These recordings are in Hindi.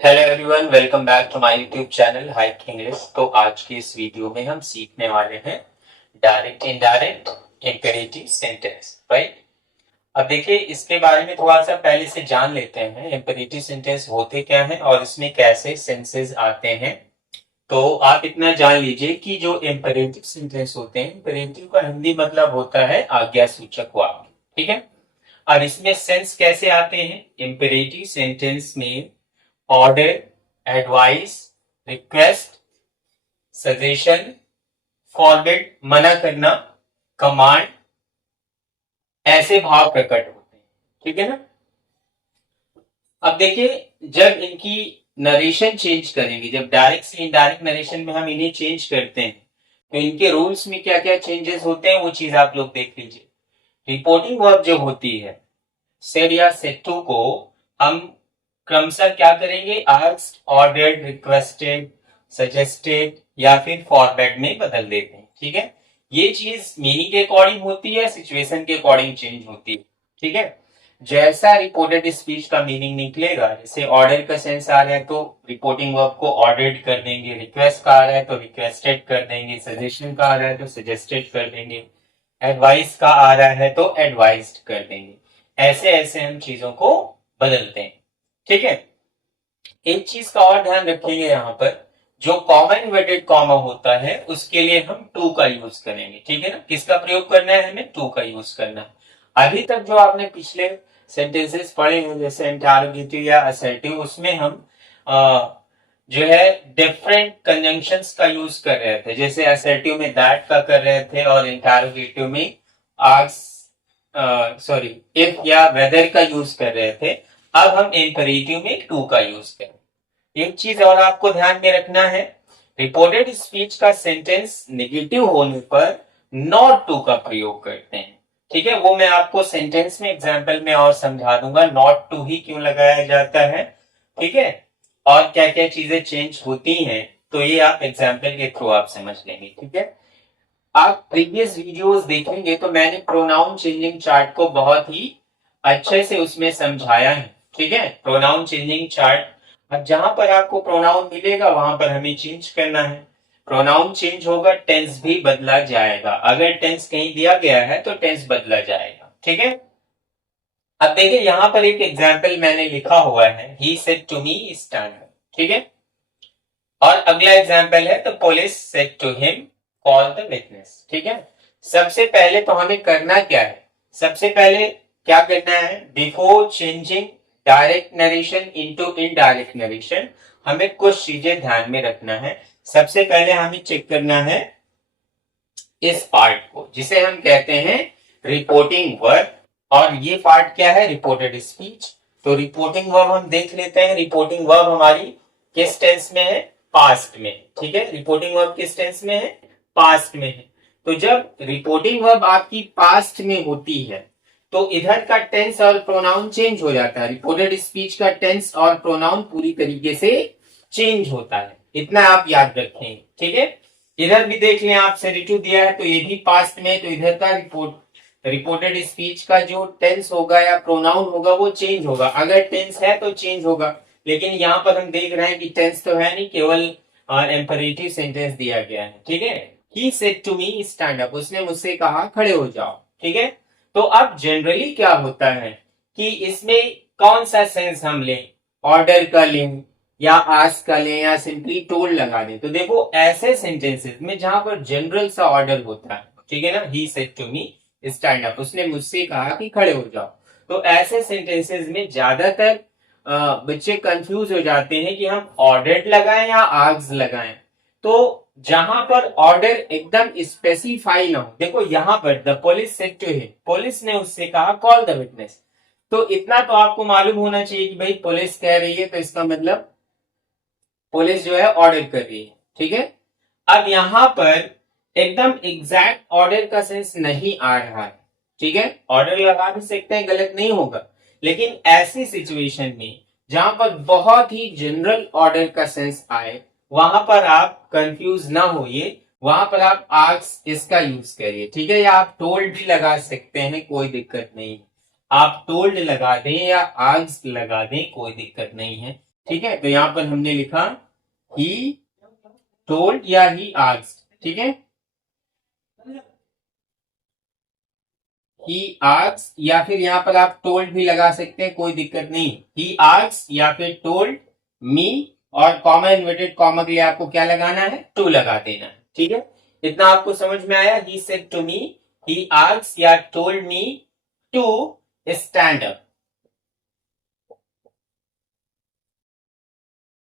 Hello everyone, welcome back to my YouTube channel hike English. तो आज की इस वीडियो में हम सीखने वाले हैं direct indirect imperative sentence, right. अब देखिए, इसके बारे में थोड़ा सा पहले से जान लेते हैं। इंपेरेटिव सेंटेंस होते क्या हैं और इसमें कैसे सेंसेस आते हैं। तो आप इतना जान लीजिए कि जो इंपेरेटिव सेंटेंस होते हैं, इंपेरेटिव का हिंदी मतलब होता है आज्ञा सूचक वाक्य, ठीक है। अब इसमें सेंस कैसे आते हैं? इंपेरेटिव सेंटेंस में order, advice, request, suggestion, forbid मना करना, कमांड, ऐसे भाव प्रकट होते हैं, ठीक है ना। अब देखिए, जब इनकी नरेशन चेंज करेंगे, जब डायरेक्ट से इनडायरेक्ट नरेशन में हम इन्हें चेंज करते हैं, तो इनके रूल्स में क्या क्या चेंजेस होते हैं वो चीज आप लोग देख लीजिए। रिपोर्टिंग वर्ब जो होती है, सेड या सेड टू को हम क्रमशः क्या करेंगे? आस्क्ड, ऑर्डर्ड, रिक्वेस्टेड, सजेस्टेड या फिर फॉरवर्ड में बदल देते हैं, ठीक है। ये चीज मीनिंग के अकॉर्डिंग होती है, सिचुएशन के अकॉर्डिंग चेंज होती है, ठीक है। जैसा रिपोर्टेड स्पीच का मीनिंग निकलेगा, जैसे ऑर्डर का सेंस आ रहा है तो रिपोर्टिंग वर्ब को ऑर्डर्ड कर देंगे, रिक्वेस्ट का आ रहा है तो रिक्वेस्टेड कर देंगे, सजेशन का आ रहा है तो सजेस्टेड कर देंगे, एडवाइस का आ रहा है तो एडवाइस्ड कर देंगे। ऐसे ऐसे हम चीजों को बदलते हैं, ठीक है। एक चीज का और ध्यान रखेंगे, यहाँ पर जो कॉमन इन्वर्टेड कॉमा होता है उसके लिए हम टू का यूज करेंगे, ठीक है ना। किसका प्रयोग करना है? हमें टू का यूज करना है। अभी तक जो आपने पिछले सेंटेंसेस पढ़े हैं, जैसे इंटरोगेटिव या असर्टिव, उसमें हम जो है डिफरेंट कंजंक्शंस का यूज कर रहे थे। जैसे असर्टिव में दैट का कर रहे थे और इंटरोगेटिव में आस्क, सॉरी, इफ या वेदर का यूज कर रहे थे। अब हम इंपेरेटिव में टू का यूज करें। एक चीज और आपको ध्यान में रखना है, रिपोर्टेड स्पीच का सेंटेंस नेगेटिव होने पर नॉट टू का प्रयोग करते हैं, ठीक है। वो मैं आपको सेंटेंस में एग्जाम्पल में और समझा दूंगा, नॉट टू ही क्यों लगाया जाता है, ठीक है, और क्या क्या चीजें चेंज होती हैं। तो ये आप एग्जाम्पल के थ्रू आप समझ लेंगे, ठीक है। आप प्रीवियस वीडियोस देखेंगे तो मैंने प्रोनाउन चेंजिंग चार्ट को बहुत ही अच्छे से उसमें समझाया है, ठीक है। प्रोनाउन चेंजिंग चार्ट, अब जहां पर आपको प्रोनाउन मिलेगा वहां पर हमें चेंज करना है। प्रोनाउन चेंज होगा, टेंस भी बदला जाएगा। अगर टेंस कहीं दिया गया है तो टेंस बदला जाएगा, ठीक है। अब देखिए, यहां पर एक एग्जाम्पल मैंने लिखा हुआ है, he said to me stand, ठीक है। और अगला एग्जाम्पल है, the police said to him call the witness, ठीक है। सबसे पहले तो हमें करना क्या है? सबसे पहले क्या करना है? Before changing direct narration into indirect narration, हमें कुछ चीजें ध्यान में रखना है। सबसे पहले हमें चेक करना है इस पार्ट को, जिसे हम कहते हैं रिपोर्टिंग वर्ब। और ये पार्ट क्या है? Reported speech. तो रिपोर्टिंग वर्ब हम देख लेते हैं। रिपोर्टिंग वर्ब हमारी किस टेंस में है? पास्ट में, ठीक है। रिपोर्टिंग वर्ब किस टेंस में है? पास्ट में है। तो जब रिपोर्टिंग वर्ब आपकी पास्ट में होती है तो इधर का टेंस और प्रोनाउन चेंज हो जाता है। रिपोर्टेड स्पीच का टेंस और प्रोनाउन पूरी तरीके से चेंज होता है, इतना आप याद रखें, ठीक है। इधर भी देख लें, आप सेडिटिव दिया है तो ये भी पास्ट में, तो इधर का रिपोर्टेड स्पीच का जो टेंस होगा या प्रोनाउन होगा वो चेंज होगा। अगर टेंस है तो चेंज होगा, लेकिन यहाँ पर हम देख रहे हैं कि टेंस तो है नहीं, केवल एम्परेटिव सेंटेंस दिया गया है, ठीक है। He said to me stand up, उसने मुझसे कहा खड़े हो जाओ, ठीक है। तो अब जनरली क्या होता है कि इसमें कौन सा सेंस हम लें? ऑर्डर का लें या आस्क का लें या सिंपली टोल्ड लगा दें? तो देखो, ऐसे सेंटेंसेस में जहां पर जनरल सा ऑर्डर होता है, ठीक है ना, he said to me stand up, उसने मुझसे कहा कि खड़े हो जाओ, तो ऐसे सेंटेंसेस में ज्यादातर बच्चे कंफ्यूज हो जाते हैं कि हम ऑर्डर्ड लगाएं या आस्क लगाएं। तो जहां पर ऑर्डर एकदम स्पेसिफाई ना हो, देखो यहां पर the police said to him, police ने उससे कहा कॉल द विटनेस, तो इतना तो आपको मालूम होना चाहिए कि भाई पुलिस कह रही है तो इसका मतलब पुलिस जो है ऑर्डर कर रही है, ठीक है। अब यहां पर एकदम एग्जैक्ट ऑर्डर का सेंस नहीं आ रहा है, ठीक है। ऑर्डर लगा भी सकते हैं, गलत नहीं होगा, लेकिन ऐसी सिचुएशन में जहां पर बहुत ही जनरल ऑर्डर का सेंस आए, वहां पर आप कंफ्यूज ना होइए, वहां पर आप आस्क इसका यूज करिए, ठीक है। या आप टोल्ड भी लगा सकते हैं, कोई दिक्कत नहीं। आप टोल्ड लगा दें या आस्क लगा दें, कोई दिक्कत नहीं है। ठीक है, तो यहां पर हमने लिखा ही टोल्ड या ही आस्क्ड, ठीक है, ही आस्क्ड या फिर यहां पर आप टोल्ड भी लगा सकते हैं, कोई दिक्कत नहीं। ही आस्क्ड या फिर टोल्ड मी, और कॉमा इन्वर्टेड कॉमा के लिए आपको क्या लगाना है, टू लगा देना है, ठीक है। इतना आपको समझ में आया। He said to me, he asked या told me to stand up,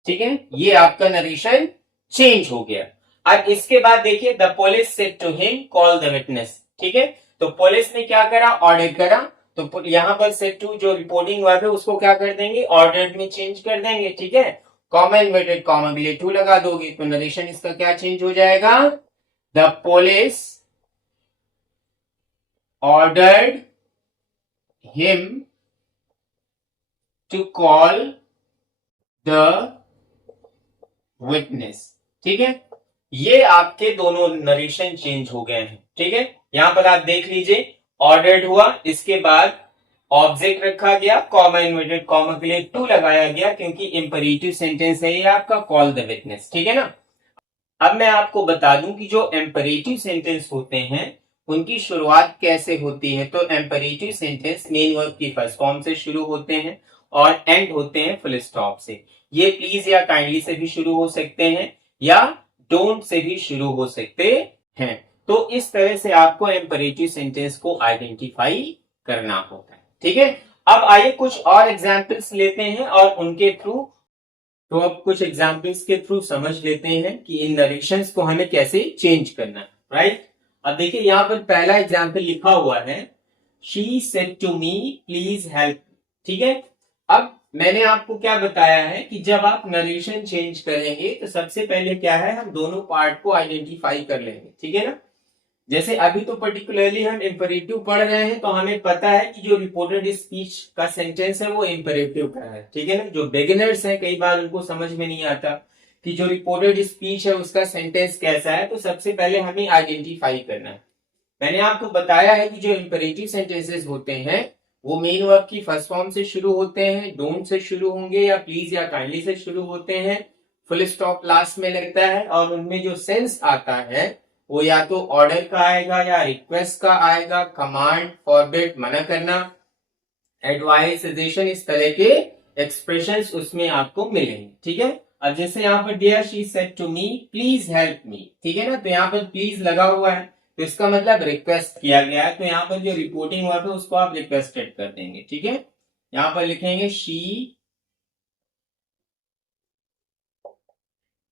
ठीक है, ये आपका नरेशन चेंज हो गया। अब इसके बाद देखिए, the police said to him call the witness, ठीक है, तो पुलिस ने क्या करा, ऑर्डर करा, तो यहां पर सेड टू जो रिपोर्टिंग वर्ब है उसको क्या कर देंगे, ऑर्डर में चेंज कर देंगे, ठीक है। कॉमा इन्वर्टेड कॉमा के लिए टू लगा दोगे तो नरेशन इसका क्या चेंज हो जाएगा, the police ordered him to call the witness, ठीक है। ये आपके दोनों नरेशन चेंज हो गए हैं, ठीक है। यहां पर आप देख लीजिए, ऑर्डर्ड हुआ, इसके बाद ऑब्जेक्ट रखा गया, कॉमा इन्वर्टेड कॉमा के लिए टू लगाया गया, क्योंकि इंपरेटिव सेंटेंस है ये आपका, कॉल द विटनेस, ठीक है ना। अब मैं आपको बता दूं कि जो इंपरेटिव सेंटेंस होते हैं उनकी शुरुआत कैसे होती है। तो इंपरेटिव सेंटेंस मेन वर्ब की फर्स्ट फॉर्म से शुरू होते हैं और एंड होते हैं फुल स्टॉप से। ये प्लीज या काइंडली से भी शुरू हो सकते हैं या डोंट से भी शुरू हो सकते हैं। तो इस तरह से आपको इंपरेटिव सेंटेंस को आइडेंटिफाई करना होता है, ठीक है। अब आइए कुछ और एग्जाम्पल्स लेते हैं और उनके थ्रू, तो अब कुछ एग्जाम्पल्स के थ्रू समझ लेते हैं कि इन नरेशंस को हमें कैसे चेंज करना है, राइट। अब देखिए यहां पर पहला एग्जाम्पल लिखा हुआ है, she said to me please help, ठीक है। अब मैंने आपको क्या बताया है कि जब आप नरेशन चेंज करेंगे तो सबसे पहले क्या है, हम दोनों पार्ट को आइडेंटिफाई कर लेंगे, ठीक है ना। जैसे अभी तो पर्टिकुलरली हम इंपरेटिव पढ़ रहे हैं, तो हमें पता है कि जो रिपोर्टेड स्पीच का सेंटेंस है वो इंपरेटिव का है, ठीक है ना। जो बिगिनर्स हैं कई बार उनको समझ में नहीं आता कि जो रिपोर्टेड स्पीच है उसका सेंटेंस कैसा है, तो सबसे पहले हमें आइडेंटिफाई करना है। मैंने आपको बताया है कि जो इंपरेटिव सेंटेंसेस होते हैं वो मेन वर्ब की फर्स्ट फॉर्म से शुरू होते हैं, डोंट से शुरू होंगे या प्लीज या काइंडली से शुरू होते हैं, फुल स्टॉप लास्ट में लगता है, और उनमें जो सेंस आता है वो या तो ऑर्डर का आएगा या रिक्वेस्ट का आएगा, कमांड, फॉरबिड, मना करना, एडवाइस, सजेशन, इस तरह के एक्सप्रेशंस उसमें आपको मिलेंगे, ठीक है। अब जैसे यहाँ पर dear she said to me please help me, ठीक है ना, तो यहाँ पर प्लीज लगा हुआ है तो इसका मतलब रिक्वेस्ट किया गया है, तो यहाँ पर जो रिपोर्टिंग वर्ब है उसको आप रिक्वेस्टेड कर देंगे, ठीक है। यहाँ पर लिखेंगे शी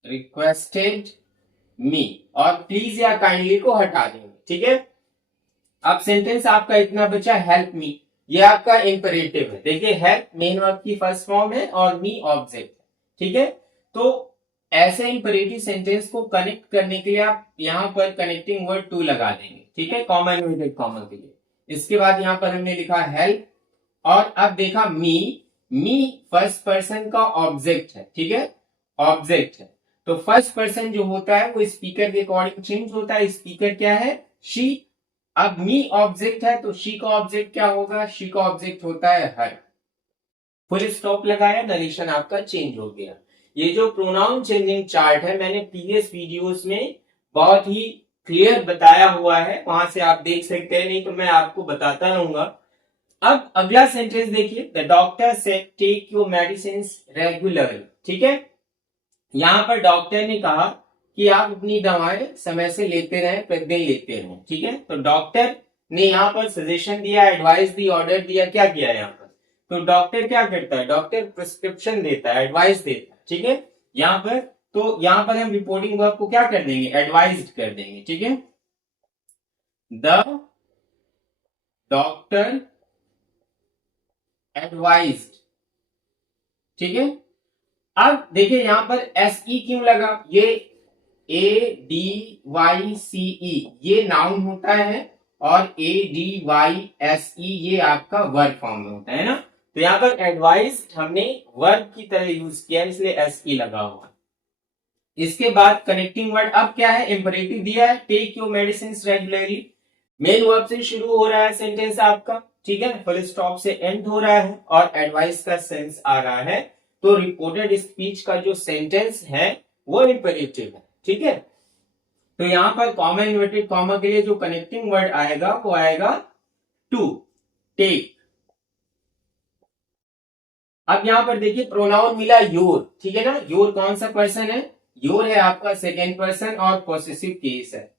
रिक्वेस्टेड मी, और प्लीज या काइंडली को हटा देंगे, ठीक है। अब सेंटेंस आपका इतना बचा, हेल्प मी, ये आपका इंपरेटिव है। देखिए हेल्प मेन वर्ब की फर्स्ट फॉर्म है और मी ऑब्जेक्ट है, ठीक है। तो ऐसे इंपरेटिव सेंटेंस को कनेक्ट करने के लिए आप यहाँ पर कनेक्टिंग वर्ड टू लगा देंगे, ठीक है, कॉमा इन्वर्टेड कॉमा के लिए। इसके बाद यहाँ पर हमने लिखा हेल्प, और अब देखा मी, मी फर्स्ट पर्सन का ऑब्जेक्ट है, ठीक है, ऑब्जेक्ट है। तो फर्स्ट पर्सन जो होता है वो स्पीकर के अकॉर्डिंग चेंज होता है, स्पीकर क्या है, शी। अब मी ऑब्जेक्ट है तो शी का ऑब्जेक्ट क्या होगा, शी का ऑब्जेक्ट होता है हर। फुल स्टॉप लगाया, नरेशन आपका चेंज हो गया। ये जो प्रोनाउन चेंजिंग चार्ट है मैंने प्रीवियस वीडियोस में बहुत ही क्लियर बताया हुआ है, वहां से आप देख सकते हैं, नहीं तो मैं आपको बताता रहूंगा। अब अगला सेंटेंस देखिए, the doctor said take your medicine regularly, ठीक है। यहां पर डॉक्टर ने कहा कि आप अपनी दवाएं समय से लेते रहें, प्रतिदिन लेते रहें, ठीक है। तो डॉक्टर ने यहाँ पर सजेशन दिया, एडवाइस दी, ऑर्डर दिया, क्या किया यहाँ पर, तो डॉक्टर क्या करता है, डॉक्टर प्रिस्क्रिप्शन देता है, एडवाइस देता है, ठीक है। यहाँ पर तो यहाँ पर हम रिपोर्टिंग वर्ब को क्या कर देंगे, एडवाइज्ड कर देंगे, ठीक है। द डॉक्टर एडवाइज्ड, ठीक है। अब देखिए यहां पर एस ई क्यों लगा, ये ADYCE ये नाउन होता है और ADYSE ये आपका वर्ब फॉर्म में होता है ना। तो यहाँ पर एडवाइस हमने वर्ब की तरह यूज किया इसलिए SE लगा हुआ। इसके बाद कनेक्टिंग वर्ड अब क्या है, इंपरेटिव दिया है, take your medicine regularly, main verb से शुरू हो रहा है सेंटेंस आपका, ठीक है, फुल स्टॉप से एंड हो रहा है और एडवाइस का सेंस आ रहा है, तो रिपोर्टेड स्पीच का जो सेंटेंस है वो इंपेरेटिव है। ठीक है, तो यहां पर कॉमा इन्वर्टेड कॉमा के लिए जो कनेक्टिंग वर्ड आएगा वो आएगा टू, टेक। अब यहां पर देखिए प्रोनाउन मिला योर, ठीक है ना। योर कौन सा पर्सन है, योर है आपका सेकेंड पर्सन और पॉसेसिव केस है।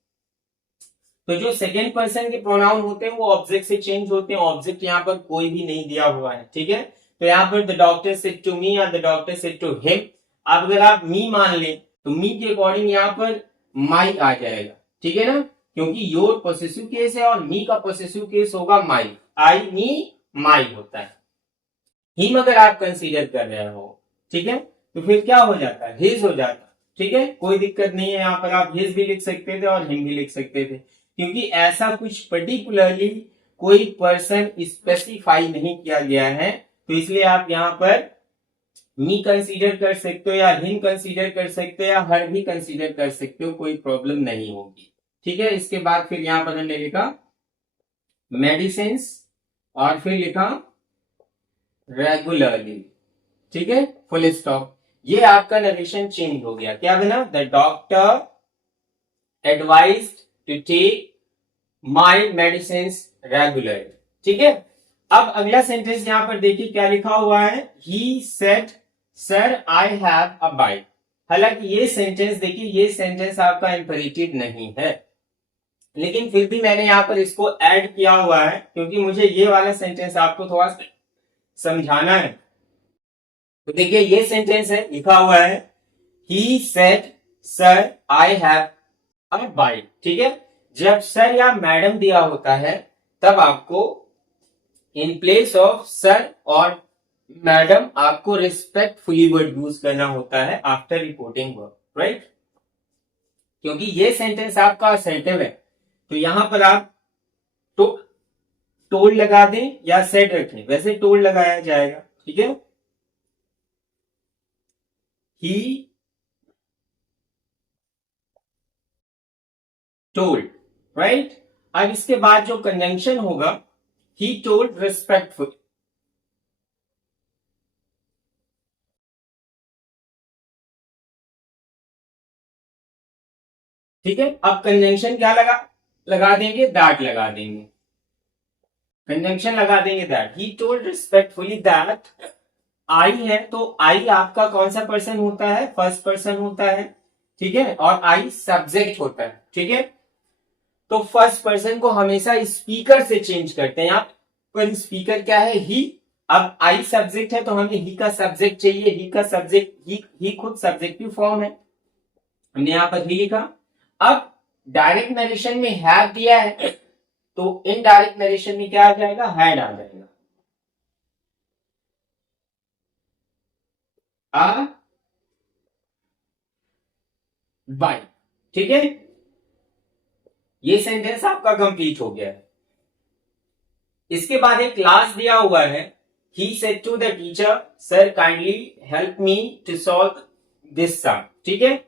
तो जो सेकेंड पर्सन के प्रोनाउन होते हैं वो ऑब्जेक्ट से चेंज होते हैं, ऑब्जेक्ट यहाँ पर कोई भी नहीं दिया हुआ है। ठीक है, तो यहाँ पर the doctor said to me या the doctor said to him. अब अगर आप मी मान लें तो मी के अकॉर्डिंग यहाँ पर माई आ जाएगा। ठीक है ना, क्योंकि योर पॉसेसिव केस है और मी का पॉसेसिव केस होगा माई, आई मी माई होता है। हिम अगर आप कंसीडर कर रहे हो, ठीक है, तो फिर क्या हो जाता है, हिज हो जाता है। ठीक है, कोई दिक्कत नहीं है, यहाँ पर आप हिज भी लिख सकते थे और हिम भी लिख सकते थे, क्योंकि ऐसा कुछ पर्टिकुलरली कोई पर्सन स्पेसिफाई नहीं किया गया है। तो इसलिए आप यहाँ पर मी कंसीडर कर सकते हो या हिम कंसीडर कर सकते हो या हर भी कंसीडर कर सकते हो, कोई प्रॉब्लम नहीं होगी। ठीक है, इसके बाद फिर यहाँ पर हमने लिखा मेडिसिन और फिर लिखा रेगुलरली। ठीक है, फुल स्टॉप। ये आपका नरेशन चेंज हो गया, क्या बना, the doctor advised to take my medicine regular. ठीक है, अब अगला सेंटेंस यहां पर देखिए क्या लिखा हुआ है, he said sir I have a bike. हालांकि ये सेंटेंस देखिए, ये सेंटेंस आपका इंपेरेटिव नहीं है, लेकिन फिर भी मैंने यहां पर इसको ऐड किया हुआ है क्योंकि मुझे ये वाला सेंटेंस आपको थोड़ा समझाना है। तो देखिए ये सेंटेंस है, लिखा हुआ है he said sir I have a bike. ठीक है, जब सर या मैडम दिया होता है तब आपको इन प्लेस ऑफ सर और मैडम आपको रिस्पेक्टफुली वर्ड यूज करना होता है आफ्टर रिपोर्टिंग वर्क, राइट। क्योंकि ये सेंटेंस आपका असर्टिव है, तो यहां पर आप टोल्ड लगा दें या सेड रखें, वैसे टोल्ड लगाया जाएगा। ठीक है, ही टोल्ड, राइट। अब इसके बाद जो कंजंक्शन होगा, ही टोल्ड रिस्पेक्टफुल। ठीक है, अब कंजंक्शन क्या लगा देंगे, दैट लगा देंगे, कंजंक्शन लगा देंगे that. He told respectfully that, I है तो आई आपका कौन सा पर्सन होता है, फर्स्ट पर्सन होता है। ठीक है, और आई सब्जेक्ट होता है। ठीक है, तो फर्स्ट पर्सन को हमेशा स्पीकर से चेंज करते हैं। यहाँ पर स्पीकर क्या है, ही। अब आई सब्जेक्ट है तो हमें ही का सब्जेक्ट चाहिए, ही का सब्जेक्ट, ही खुद सब्जेक्टिव फॉर्म है, हमने यहां पर ही लिखा। अब डायरेक्ट नरेशन में हैव दिया है तो इनडायरेक्ट नरेशन में क्या आ जाएगा, हैड आ जाएगा। बाय। ठीक है, ये सेंटेंस आपका कंप्लीट हो गया है। इसके बाद एक क्लास दिया हुआ है, he said to the teacher sir kindly help me to solve this sum. ठीक है,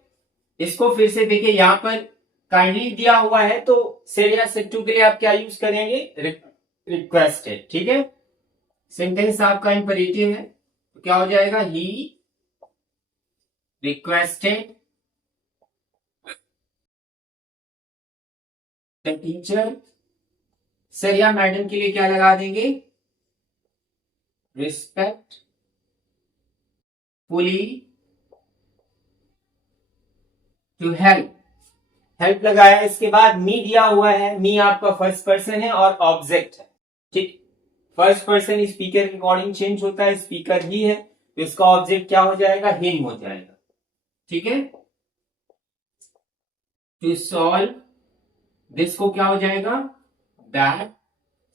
इसको फिर से देखिए, यहां पर काइंडली दिया हुआ है तो सेड या सेड टू के लिए आप क्या यूज करेंगे, रिक्वेस्टेड। ठीक है, सेंटेंस आपका इंपेरेटिव है तो क्या हो जाएगा, he requested the teacher. Sir या मैडम के लिए क्या लगा देंगे, रिस्पेक्टफुली टू हेल्प, हेल्प लगाया। इसके बाद मी दिया हुआ है, मी आपका फर्स्ट पर्सन है और ऑब्जेक्ट है। ठीक, फर्स्ट पर्सन स्पीकर के अकॉर्डिंग चेंज होता है, स्पीकर ही है तो इसका ऑब्जेक्ट क्या हो जाएगा, हिम हो जाएगा। ठीक है, टू सॉल्व दिस को क्या हो जाएगा, दैट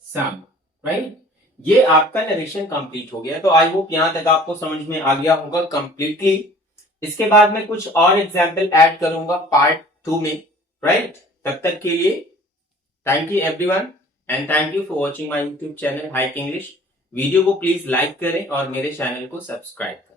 सम, राइट। ये आपका नरेशन कंप्लीट हो गया। तो आई होप यहां तक आपको समझ में आ गया होगा कंप्लीटली। इसके बाद मैं कुछ और एग्जाम्पल ऐड करूंगा पार्ट 2 में, राइट। तब तक के लिए thank you everyone and thank you for watching my YouTube channel hike English. Video को प्लीज लाइक करें और मेरे चैनल को सब्सक्राइब करें।